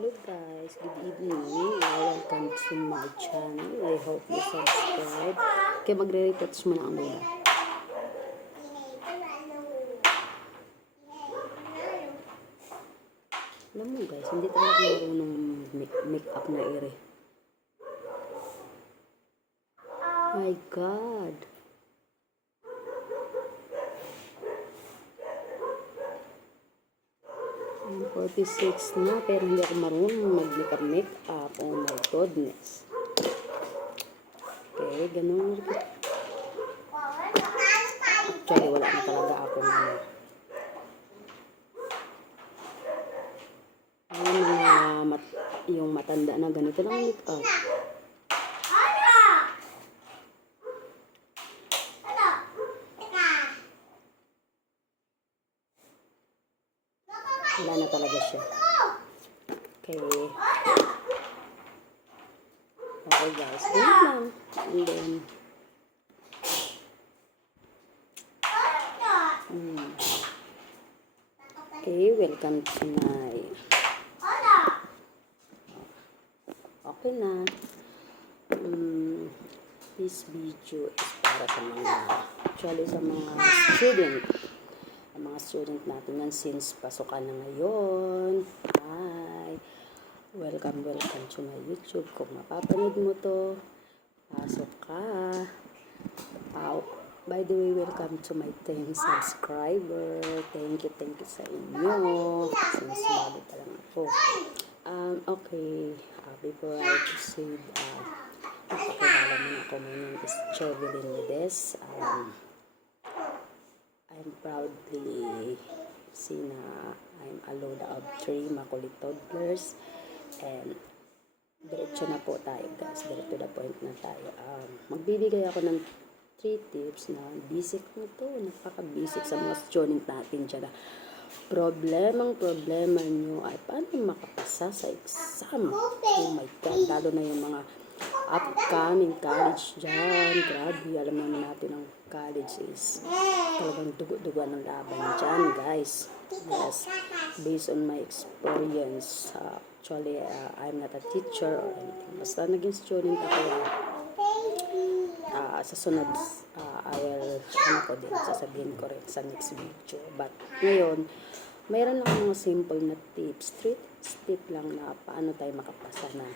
Hello guys, good evening. Welcome to my channel. I hope you subscribe. Kaya magre-retouch muna ang muna. Alam mo guys, hindi talaga ako marunong make-up na ere. My God. I'm 46 na, pero hindi ako marunong mag-makeup. Oh my goodness. Okay, ganun. Actually, wala na talaga akong yung matanda na ganito lang makeup. Wala na talaga siya. Okay. Okay guys, ganun lang. And then, okay, welcome to my, okay na. This video is para sa mga, actually sa mga student. Ang mga student natin yan since pasukan na ngayon. Hi! Welcome to my YouTube. Kung mapapanood mo to, pasok ka. By the way, welcome to my 10 subscriber. Thank you sa inyo. Since bago pa lang ako. Okay, before I proceed, napakilala mo na ako. My name is Chevelyn Lides. I'm proudly seen na I'm a load of 3 makulit toddlers. And diretso na po tayo guys. Direct to the point na tayo. Magbibigay ako ng 3 tips na basic na to. Napaka-basic sa mga student natin dyan. Problema nyo ay paano makapasa sa exam. Oh my God. Lalo na yung mga upcoming college dyan. Grabe. Alam naman natin ang college is talagang dugo-dugo ng laban dyan guys. Yes. Based on my experience. Actually, I'm not a teacher or anything. Basta naging student ako. Sa sunod, I will, sasabihin ko rin sa next video. But ngayon, mayroon lang mga simple na tips. 3 tips lang na paano tayo makapasa na.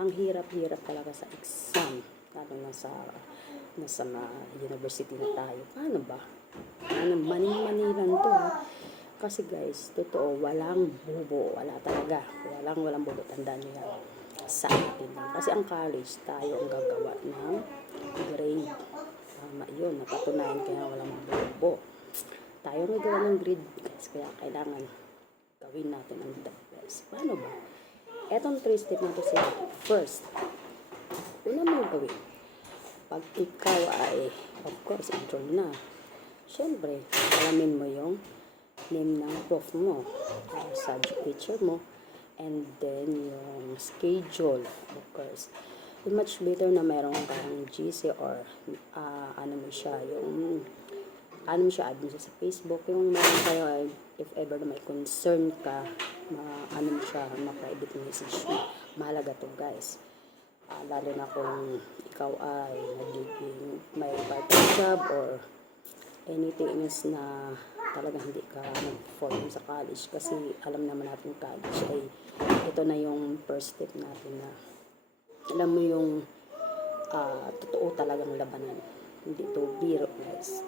Ang hirap-hirap talaga sa exam. Lalo na nasa university na tayo. Paano ba? Manilan to ha. Kasi guys, totoo, walang bubo. Wala talaga. Walang bubo. Tandaan nyo yan. Sa atin lang. Kasi ang college, tayo ang gagawa ng grade. Yun, napatunayan kaya walang bubo. Tayo ang gagawa ng grade guys. Kaya kailangan gawin natin ang the best. Paano ba? Etong 3 step na to siya. First, una mo gawin. Pag ikaw ay, of course, enroll na. Siyempre, alamin mo yung name ng prof mo, subject teacher mo, and then yung schedule, of course. It's much better na mayroon kang GC or add mo siya sa Facebook. Yung mayroon kayo, if ever na may concern ka, ma-private message mo. Mahalaga to guys. Lalo na kung ikaw ay nagiging may part-time job or anything else na talagang hindi ka nag-form sa college. Kasi alam naman natin college ay ito na yung first step natin na alam mo yung totoo talagang labanan. Hindi to biro guys.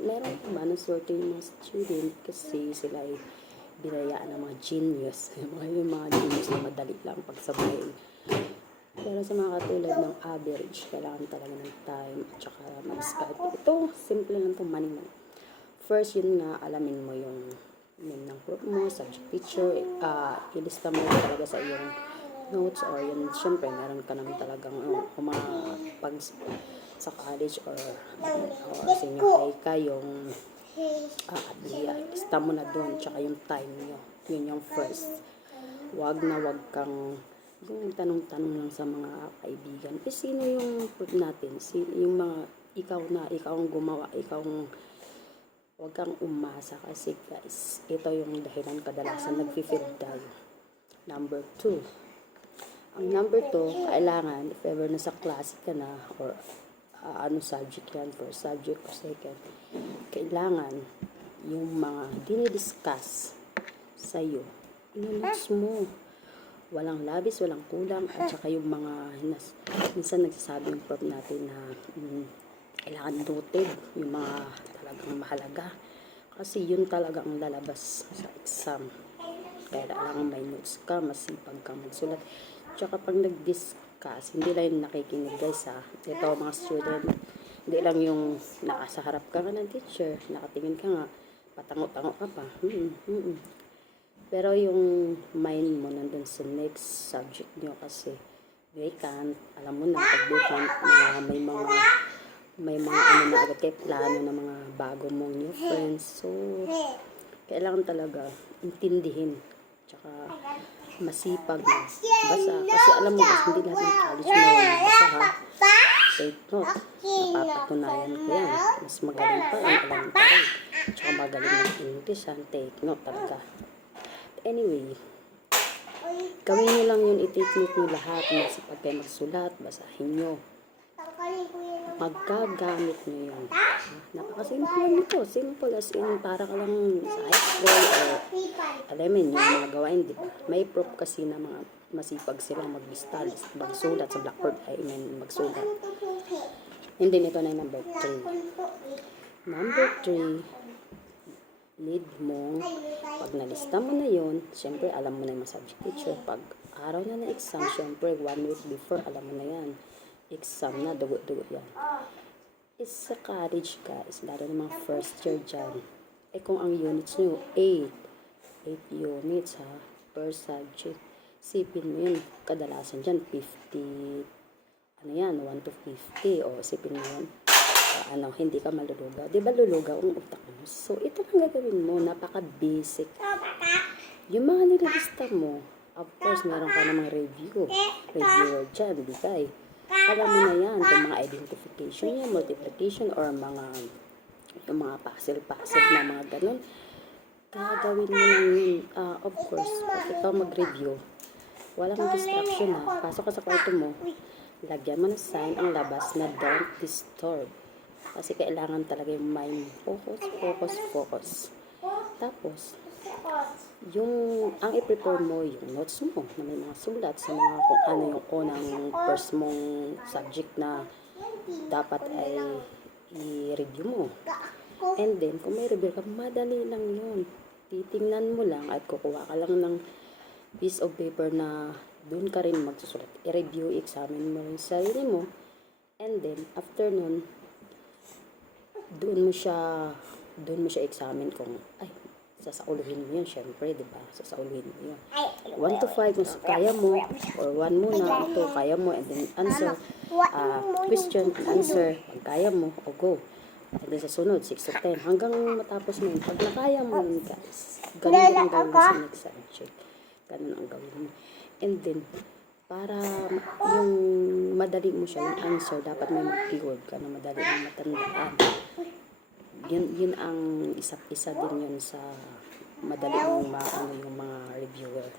Meron pa ba na swerte yung mga student kasi sila ay binayaan ng mga genius. Yung mga genius na madali lang pagsabayin. Pero sa mga katulad ng average, kailangan talaga ng time at saka mag-start. Ito, simple lang itong money. First, yun nga, alamin mo yung name ng group mo, subject teacher, ilista mo talaga sa iyong notes or yun, syempre, meron ka naman talagang pag sa college or senior high ka, yung ilista mo na doon, tsaka yung time nyo. Yun yung first. Wag kang yung tanong-tanong lang sa mga kaibigan. Sino yung group natin? Yung mga, ikaw ang gumawa, huwag kang umasa kasi guys, ito yung dahilan kadalasan nag-fail tayo. number 2. Ang number 2, kailangan, if ever nasa klase ka na, or subject yan, first subject or second, kailangan yung mga dinidiscuss sa'yo, inonotes mo. Walang labis, walang kulang, at saka yung mga, minsan nagsasabi yung prof natin na kailangan noted, yung mga talagang mahalaga. Kasi yun talaga ang lalabas sa exam. Kaya kailangan may notes ka, masipag kang magsulat. Tsaka pag nag-discuss, hindi lang yung nakikinig guys ha. Ito mga student, hindi lang yung nakasaharap ka nga ng teacher, nakatingin ka nga, patango-tango ka pa. Pero yung mind mo nandun sa next subject nyo kasi vacant, alam mo na pag vacant na may mga ano na agad kayo plano ng mga bago mong new friends. So, kailangan talaga intindihin. Tsaka masipag na basa. Kasi alam mo guys, hindi lahat ng college na basa ha. Take note. Napapatunayan ko yan. Mas magaling pa ang alam ko rin. Tsaka magaling ng English ha. Take note talaga. Anyway, gawin nyo lang yun. I-take note nyo lahat. Masipag kayo magsulat. Basahin nyo. Magkagamit nyo yun. Napakasimple nito. Simple as in para ka lang sa high school or alam mo yung mga gawain, di ba? May prop kasi na mga masipag silang maglistal, magsulat sa blackboard, magsulat. And then ito na yung number 3. Number 3, need mo, pag nalista mo na yun, syempre alam mo na yung subject teacher. Pag araw na na exam, syempre 1 week before, alam mo na yan. Exam na, dugo-dugo yan. Is sa college guys, lalo ng mga first year dyan. Eh kung ang units nyo, 8 units ha, per subject. Sipin mo yun, kadalasan dyan, 50, ano yan, 1 to 50, o sipin mo yun. Hindi ka malulugaw. Di ba lulugaw ang utak mo? So, ito lang gagawin mo, napaka-basic. Yung mga nililista mo, of course, meron ka namang reviewer dyan, bigay. Alam mo na yan, kung mga identification niya, multiplication, or yung mga puzzle na mga ganun. Gagawin mo lang yun. Of course, pag ikaw mag-review, walang distraction ha. Pasok ka sa kwarto mo, lagyan mo na sign ang labas na don't disturb. Kasi kailangan talaga yung mind focus. Tapos, ang i-prepare mo, yung notes mo, na may mga sulat sa mga kung ano yung unang first mong subject na dapat ay i-review mo. And then, kung may review ka, madali lang yun. Titingnan mo lang at kukuha ka lang ng piece of paper na doon ka rin magsusulat. I-review, examine mo yung sarili mo. And then, after nun, doon mo siya examine kung, sasauluhin mo yun, syempre, di ba? Sasauluhin mo yun. 1 to 5, kung kaya mo, or 1 muna, 2, kaya mo, and then answer, question, answer, pag kaya mo, o go. And then sa sunod, 6 to 10, hanggang matapos mo yun. Pag nakaya mo yun, guys, ganun ang gawin sa next subject. Ganun ang gawin mo. And then, para yung madali mo siya, yung answer, dapat may mag-keyword ka na madali mo matandaan. Yun ang isa din yun sa madali mong maano yung mga reviewer.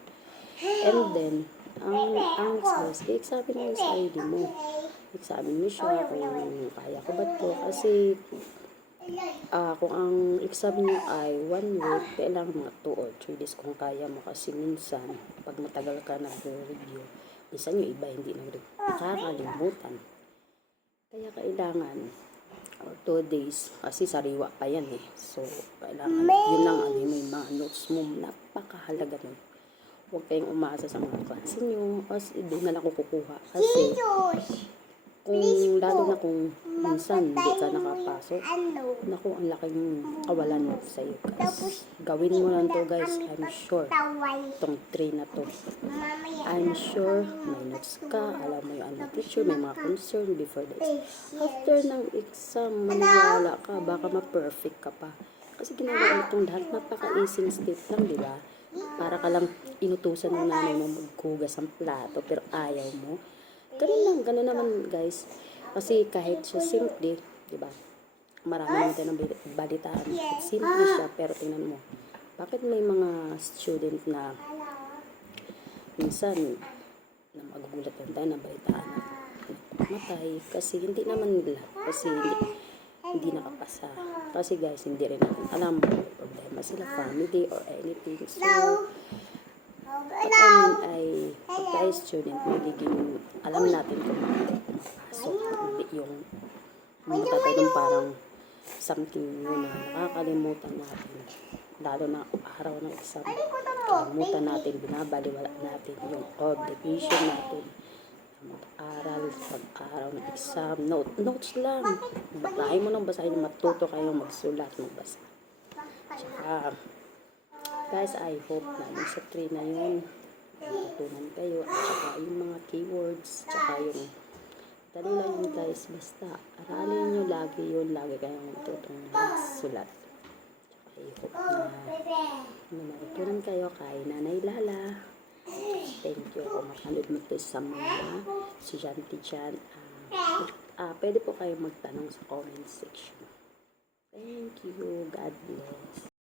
And then, ang next is, i-examine mo yung sarili mo. Examine mo siya kung kaya ko ba ito. Kasi, kung ang exam niya ay 1 week, kailangan mga 2 or 3 days kung kaya mo. Kasi minsan, pag matagal ka nag-review, minsan yung iba hindi nakakalimutan. Kaya kailangan, or 2 days, kasi sariwa pa yan eh. So, kailangan, yun lang yung mga notes mo, napakahalaga nun. Huwag kayong umaasa sa mga klase nyo, kasi doon na lang kukuha. Kasi, lalo na kung minsan hindi ka nakapasok, naku, ang laking kawalan mo sa iyo guys. Gawin mo lang to guys, I'm sure. Itong 3 na to. I'm sure may notes ka, alam mo yung teacher, may mga concern before the exam. After ng exam, maniwala ka, baka ma-perfect ka pa. Kasi ginagawa mo itong lahat, napaka-easy na step lang, di ba? Para ka lang inutusan ng nanay mo maghugas ang plato, pero ayaw mo. Ganun naman guys. Kasi kahit siya simple, di ba? Marami naman tayo ng balitaan. Simple siya, pero tingnan mo. Bakit may mga student na minsan, na magugulat lang tayo na balitaan na matay. Kasi hindi naman nila. Kasi hindi nakapasa. Kasi guys, hindi rin natin alam kung may problema sila, family or anything. So, what I mean ay, pagka student, magiging, alam natin kung bakit pumapasok. Hindi yung matatalong parang something yun na nakakalimutan natin. Lalo na araw ng exam. Kalimutan natin, binabaliwala natin yung obligation natin. Mag-aral, pag-araw ng exam, notes lang. Basahin mo nang basahin, matuto kayong magsulat, magbasa. Tsaka, guys, I hope na yung sa 3 na yun, matutunan kayo. At tsaka yung mga keywords, tsaka yung, dali lang yun guys, basta aralin nyo lagi yun, lagi kayong matutong magsulat. Tsaka I hope na matutunan kayo kay Nanay Lala. Thank you kung mapanood mo to sa mga estudyante dyan. Pwede po kayo magtanong sa comment section. Thank you. God bless.